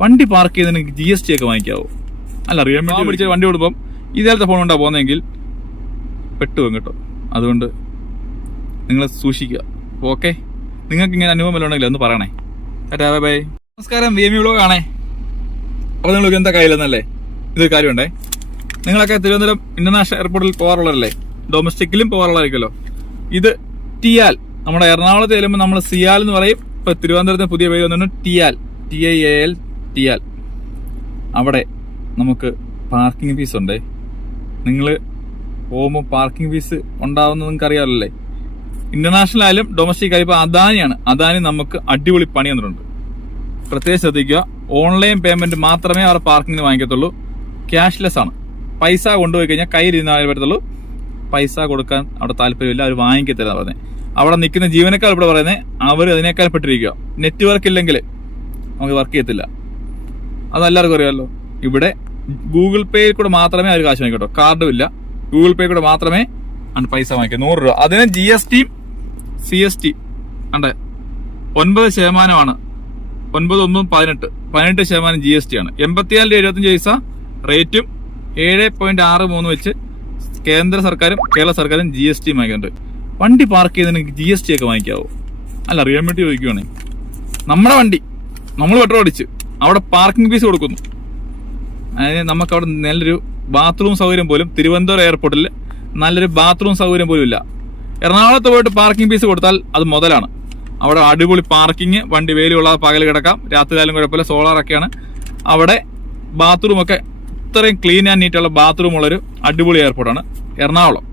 വണ്ടി പാർക്ക് ചെയ്തതിന് GST ഒക്കെ വാങ്ങിക്കാവോ? അല്ല, റിയൽമി പിടിച്ച വണ്ടി കൊടുപ്പം ഇതേലത്തെ ഫോൺ കൊണ്ടാ പോകുന്നതെങ്കിൽ പെട്ടുപോകും കേട്ടോ. അതുകൊണ്ട് നിങ്ങൾ സൂക്ഷിക്കുക. ഓക്കെ, നിങ്ങൾക്ക് ഇങ്ങനെ അനുഭവം വല്ലതും ഉണ്ടെങ്കിൽ ഒന്ന് പറയണേ. Tata, bye bye. നമസ്കാരം, VME വ്ലോഗ് ആണേ. അപ്പോൾ നിങ്ങൾക്ക് എന്താ കയ്യിലെന്നല്ലേ ഇതൊരു കാര്യമുണ്ടേ. നിങ്ങളൊക്കെ തിരുവനന്തപുരം ഇന്റർനാഷണൽ എയർപോർട്ടിൽ പോകാറുള്ളവരല്ലേ? ഡൊമസ്റ്റിക്കിലും പോകാറുള്ളതായിരിക്കുമല്ലോ. ഇത് ടിയാൽ. നമ്മുടെ എറണാകുളത്ത് ചെല്ലുമ്പോൾ നമ്മൾ സിയാൽ എന്ന് പറയും. ഇപ്പൊ തിരുവനന്തപുരത്തിന് പുതിയ പേര് വന്നിട്ട് ടിയാൽ, TIAL, ടിയാൽ. അവിടെ നമുക്ക് പാർക്കിംഗ് ഫീസ് ഉണ്ടേ. നിങ്ങൾ പോകുമ്പോൾ പാർക്കിംഗ് ഫീസ് ഉണ്ടാവുന്നത് നിങ്ങൾക്ക് അറിയാമല്ലേ. ഇന്റർനാഷണൽ ആയാലും ഡൊമസ്റ്റിക് ആയാലും. ഇപ്പോൾ അദാനിയാണ്. അദാനി നമുക്ക് അടിപൊളി പണി തന്നിട്ടുണ്ട്. പ്രത്യേകം ശ്രദ്ധിക്കുക, ഓൺലൈൻ പേയ്മെന്റ് മാത്രമേ അവർ പാർക്കിങ്ങിന് വാങ്ങിക്കത്തുള്ളൂ. ക്യാഷ്ലെസ് ആണ്. പൈസ കൊണ്ടുപോയി കഴിഞ്ഞാൽ കയ്യിലിരുന്നാലേ പറ്റത്തുള്ളൂ. പൈസ കൊടുക്കാൻ അവിടെ താല്പര്യമില്ല, അവർ വാങ്ങിക്കത്തില്ല പറഞ്ഞത്. അവിടെ നിൽക്കുന്ന ജീവനക്കാർ ഇവിടെ പറയുന്നത് അവർ അതിനേക്കാൾ പെട്ടിരിക്കുക. നെറ്റ്വർക്ക് ഇല്ലെങ്കിൽ നമുക്ക് വർക്ക് ചെയ്യത്തില്ല. അതെല്ലാവർക്കും അറിയാമല്ലോ. ഇവിടെ ഗൂഗിൾ പേയിൽ കൂടെ മാത്രമേ അവർ കാശ് വാങ്ങിക്കട്ടോ. കാർഡും ഇല്ല. ഗൂഗിൾ പേ കൂടെ മാത്രമേ പൈസ വാങ്ങിക്കൂ. 100 രൂപ. അതിന് GST CST അണ്ടേ 9%. 9.1 18% GST ആണ്. 84.25 റേറ്റും 7.63 വെച്ച് കേന്ദ്ര സർക്കാരും കേരള സർക്കാരും GST വാങ്ങിക്കുന്നുണ്ട്. വണ്ടി പാർക്ക് ചെയ്തതിന് GST ഒക്കെ വാങ്ങിക്കാവോ? അല്ല, അറിയാൻ വേണ്ടി ചോദിക്കുവാണെങ്കിൽ നമ്മുടെ വണ്ടി നമ്മൾ പെട്രോൾ അടിച്ച് അവിടെ പാർക്കിംഗ് ഫീസ് കൊടുക്കുന്നു. അതായത് നമുക്ക് അവിടെ നല്ലൊരു ബാത്റൂം സൗകര്യം പോലും തിരുവനന്തപുരം എയർപോർട്ടിൽ നല്ലൊരു ബാത്റൂം സൗകര്യം പോലും ഇല്ല. എറണാകുളത്ത് പോയിട്ട് പാർക്കിംഗ് ഫീസ് കൊടുത്താൽ അത് മുതലാണ്. അവിടെ അടിപൊളി പാർക്കിംഗ്, വണ്ടി വെയിലുള്ള പകൽ കിടക്കാം, രാത്രിയായാലും കുഴപ്പമില്ല, സോളാറൊക്കെയാണ്. അവിടെ ബാത്റൂമൊക്കെ ഇത്രയും ക്ലീൻ ആൻഡ് നീറ്റുള്ള ബാത്റൂം ഉള്ളൊരു അടിപൊളി എയർപോർട്ടാണ് എറണാകുളം.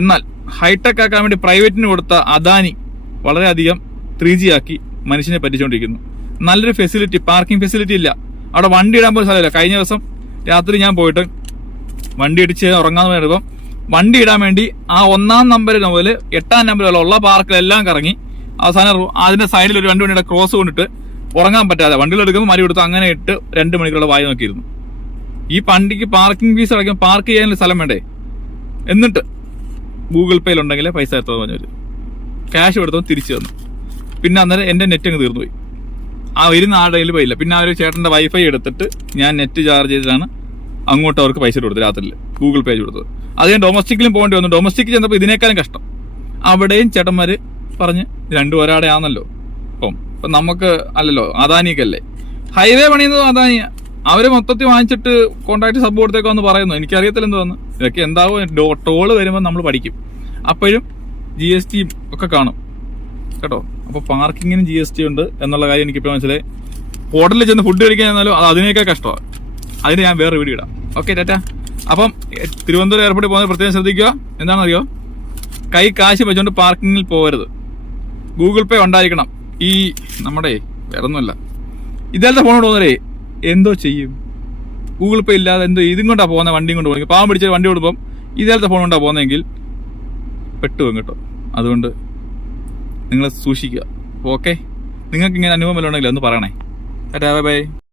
എന്നാൽ ഹൈടെക് ആക്കാൻ വേണ്ടി പ്രൈവറ്റിന് കൊടുത്ത അദാനി വളരെയധികം 3G ആക്കി മനുഷ്യനെ പറ്റിച്ചുകൊണ്ടിരിക്കുന്നു. നല്ലൊരു ഫെസിലിറ്റി, പാർക്കിംഗ് ഫെസിലിറ്റി ഇല്ല. അവിടെ വണ്ടി ഇടാൻ പോലും സ്ഥലമില്ല. കഴിഞ്ഞ ദിവസം രാത്രി ഞാൻ പോയിട്ട് വണ്ടി ഇടിച്ച് ഉറങ്ങാന്ന് പറയുമ്പോൾ വണ്ടി ഇടാൻ വേണ്ടി ആ 1-ാം നമ്പർ മുതൽ 8-ാം നമ്പർ വരെ ഉള്ള പാർക്കിലെല്ലാം കറങ്ങി അവസാനം അതിന്റെ സൈഡിൽ ഒരു 2 വണ്ടിയുടെ ക്രോസ് കൊണ്ടിട്ട് ഉറങ്ങാൻ പറ്റാതെ വണ്ടിയിലെടുക്കുമ്പോൾ മരി കൊടുത്ത് അങ്ങനെ ഇട്ട് 2 മണിക്കൂറുള്ള വായി നോക്കിയിരുന്നു. ഈ വണ്ടിക്ക് പാർക്കിംഗ് ഫീസ് അടയ്ക്കും, പാർക്ക് ചെയ്യാനുള്ള സ്ഥലം വേണ്ടേ? എന്നിട്ട് ഗൂഗിൾ പേയിൽ ഉണ്ടെങ്കിൽ പൈസ എത്ര പറഞ്ഞവര് ക്യാഷ് കൊടുത്തപ്പോൾ തിരിച്ചു തന്നു. പിന്നെ അന്നേരം എന്റെ നെറ്റ് അങ്ങ് തീർന്നു പോയി. ആ വരുന്ന ആളുടെ കയ്യിൽ പോയില്ല. പിന്നെ ആ ഒരു ചേട്ടന്റെ വൈഫൈ എടുത്തിട്ട് ഞാൻ നെറ്റ് ചാർജ് ചെയ്തിട്ടാണ് അങ്ങോട്ട് അവർക്ക് പൈസ കൊടുത്തത്. രാത്രിയിൽ ഗൂഗിൾ പേ കൊടുത്തത്. അത് ഞാൻ ഡൊമസ്റ്റിക്കിലും പോകേണ്ടി വന്നു. ഡൊമസ്റ്റിക് ചെന്നപ്പോൾ ഇതിനേക്കാളും കഷ്ടം. അവിടെയും ചേട്ടന്മാര് പറഞ്ഞ് രണ്ടും ഒരാടെ ആണല്ലോ. ഇപ്പം നമുക്ക് അല്ലല്ലോ, അദാനിക്കല്ലേ ഹൈവേ പണിയുന്നത്. അദാനി അവര് മൊത്തത്തിൽ വാങ്ങിച്ചിട്ട് കോൺട്രാക്ട് സബ് കൊടുത്തേക്കാന്ന് പറയുന്നു. എനിക്കറിയത്തില്ല എന്തോന്ന്. ഇതൊക്കെ എന്താവും ടോള് വരുമ്പോൾ നമ്മൾ പഠിക്കും. അപ്പോഴും GST ഒക്കെ കാണും കേട്ടോ. അപ്പൊ പാർക്കിങ്ങിനും GST ഉണ്ട് എന്നുള്ള കാര്യം എനിക്കിപ്പോൾ മനസ്സിലായി. ഹോട്ടലിൽ ചെന്ന് ഫുഡ് കഴിക്കാൻ ചെന്നാലും അത് അതിനേക്കാൾ കഷ്ടമാണ്. അതിന് ഞാൻ വേറെ വീഡിയോ ഇടാം. ഓക്കെ, ടാറ്റ. അപ്പം തിരുവനന്തപുരം എയർപോർട്ടിൽ പോകുന്നത് പ്രത്യേകം ശ്രദ്ധിക്കുക. എന്താണെന്നറിയോ, കൈ കാശ് വെച്ചുകൊണ്ട് പാർക്കിങ്ങിൽ പോകരുത്. ഗൂഗിൾ പേ ഉണ്ടായിരിക്കണം. ഈ നമ്മുടെ വേറെ ഒന്നുമല്ല, ഇതേലത്തെ ഫോൺ പോകുന്നവരെ എന്തോ ചെയ്യും. ഗൂഗിൾ പേ ഇല്ലാതെ എന്തോ ഇതും കൊണ്ടാ പോകുന്നത്. വണ്ടിയും കൊണ്ട് പോകുന്നത്. പാവം പിടിച്ച വണ്ടി കൊടുപ്പം ഇതേലത്തെ ഫോൺ കൊണ്ടാ പോകുന്നതെങ്കിൽ പെട്ടുപോകും കേട്ടോ. അതുകൊണ്ട് നിങ്ങൾ സൂക്ഷിക്കുക. ഓക്കെ, നിങ്ങൾക്ക് ഇങ്ങനെ അനുഭവം വല്ലതും ഉണ്ടെങ്കിൽ ഒന്ന് പറയണേ. Tata, bye bye.